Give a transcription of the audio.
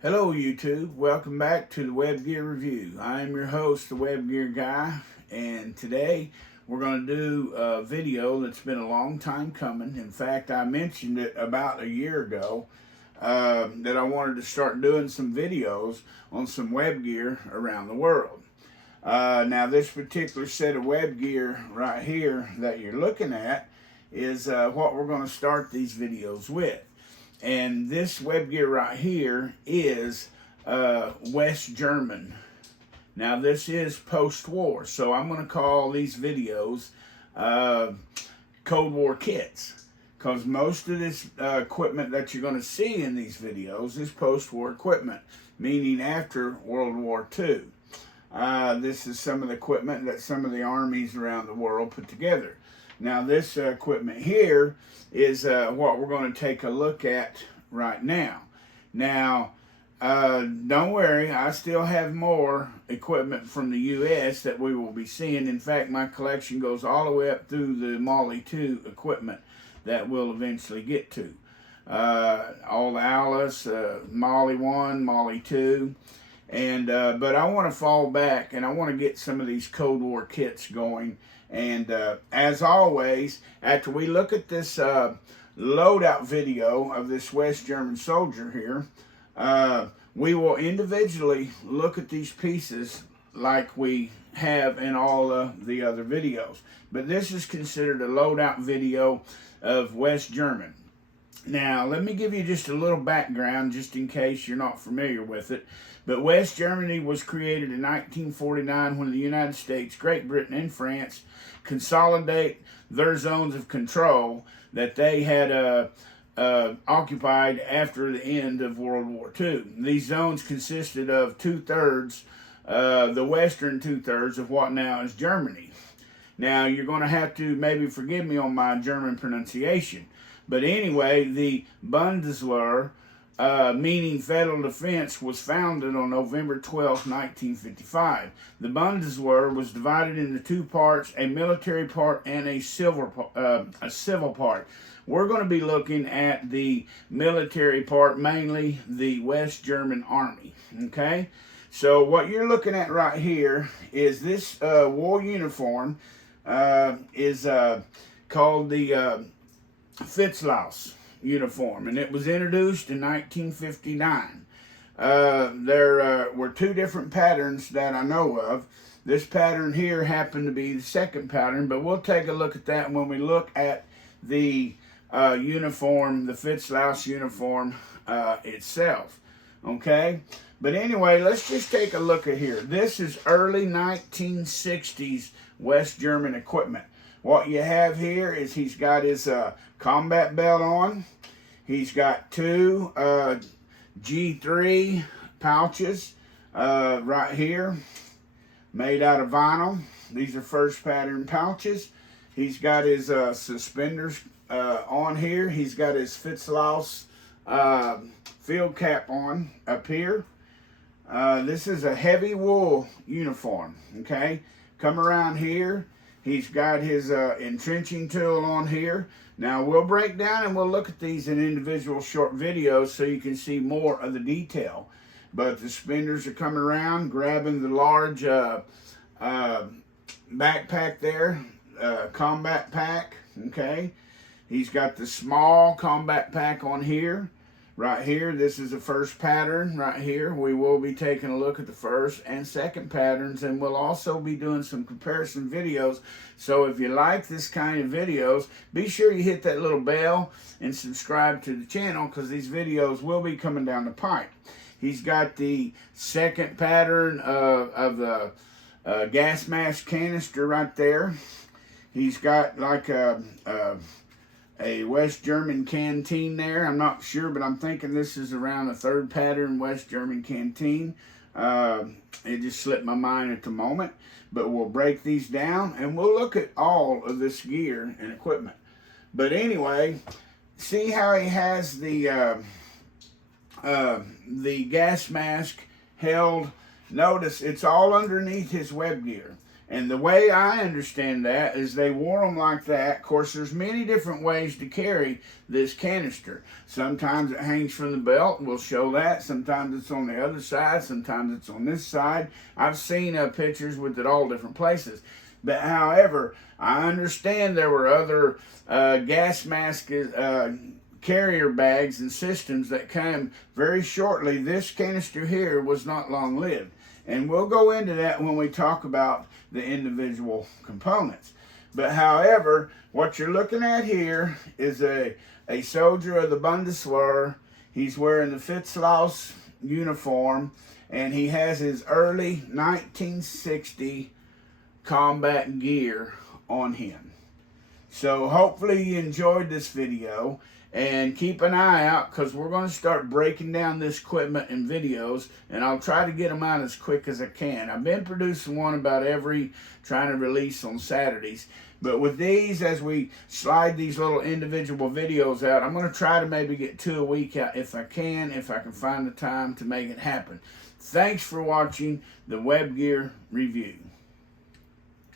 Hello YouTube, welcome back to the Web Gear Review. I am your host, the Web Gear Guy, and today we're going to do a video that's been a long time coming. In fact, I mentioned it about a year ago that I wanted to start doing some videos on some web gear around the world. Now this particular set of web gear right here that you're looking at is what we're going to start these videos with. And this web gear right here is West German. Now this is post-war, so I'm going to call these videos Cold War kits, because most of this equipment that you're going to see in these videos is post-war equipment, meaning after World War II. This is some of the equipment that some of the armies around the world put together. Now this equipment here is what we're going to take a look at right now. Now, don't worry, I still have more equipment from the U.S. that we will be seeing. In fact, my collection goes all the way up through the Molly 2 equipment that we'll eventually get to. All the Alice, Molly 1, Molly 2. And but I want to fall back and I want to get some of these Cold War kits going. And as always, after we look at this loadout video of this West German soldier here, we will individually look at these pieces like we have in all the other videos. But this is considered a loadout video of West German. Now, let me give you just a little background just in case you're not familiar with it. But West Germany was created in 1949 when the United States, Great Britain, and France consolidate their zones of control that they had occupied after the end of World War II. These zones consisted of two-thirds, the western two-thirds of what now is Germany. Now, you're going to have to maybe forgive me on my German pronunciation. But anyway, the Bundeswehr, meaning Federal Defense, was founded on November 12, 1955. The Bundeswehr was divided into two parts, a military part and a civil part. We're going to be looking at the military part, mainly the West German Army, okay? So what you're looking at right here is this war uniform is called the Fitzlaus uniform, and it was introduced in 1959. There were two different patterns that I know of. This pattern here happened to be the second pattern, but we'll take a look at that when we look at the uniform, the Fitzlaus uniform itself. Okay? But anyway, let's just take a look at here. This is early 1960s West German equipment. What you have here is he's got his combat belt on. He's got two G3 pouches right here, made out of vinyl. These are first pattern pouches. He's got his suspenders on here. He's got his Fitzlaus field cap on up here. This is a heavy wool uniform, okay? Come around here. He's got his entrenching tool on here. Now we'll break down and we'll look at these in individual short videos so you can see more of the detail. But the suspenders are coming around, grabbing the large backpack there, combat pack, okay? He's got the small combat pack on here. Right here, this is the first pattern right here. We will be taking a look at the first and second patterns, and we'll also be doing some comparison videos. So if you like this kind of videos, be sure you hit that little bell and subscribe to the channel, because these videos will be coming down the pipe. He's got the second pattern of the gas mask canister right there. He's got like a West German canteen there. I'm not sure, but I'm thinking this is around a third pattern West German canteen. It just slipped my mind at the moment, but we'll break these down and we'll look at all of this gear and equipment. But anyway, see how he has the gas mask held. Notice it's all underneath his web gear. And the way I understand that is they wore them like that. Of course, there's many different ways to carry this canister. Sometimes it hangs from the belt. We'll show that. Sometimes it's on the other side. Sometimes it's on this side. I've seen pictures with it all different places. But however, I understand there were other gas mask carrier bags and systems that came very shortly. This canister here was not long lived. And we'll go into that when we talk about the individual components. But however, what you're looking at here is a soldier of the Bundeswehr. He's wearing the Fitzlaus uniform, and he has his early 1960 combat gear on him. So hopefully you enjoyed this video, and keep an eye out because we're going to start breaking down this equipment in videos, and I'll try to get them out as quick as I can. I've been producing one about trying to release on Saturdays, but with these, as we slide these little individual videos out, I'm going to try to maybe get 2 a week out if I can find the time to make it happen. Thanks for watching the Web Gear Review.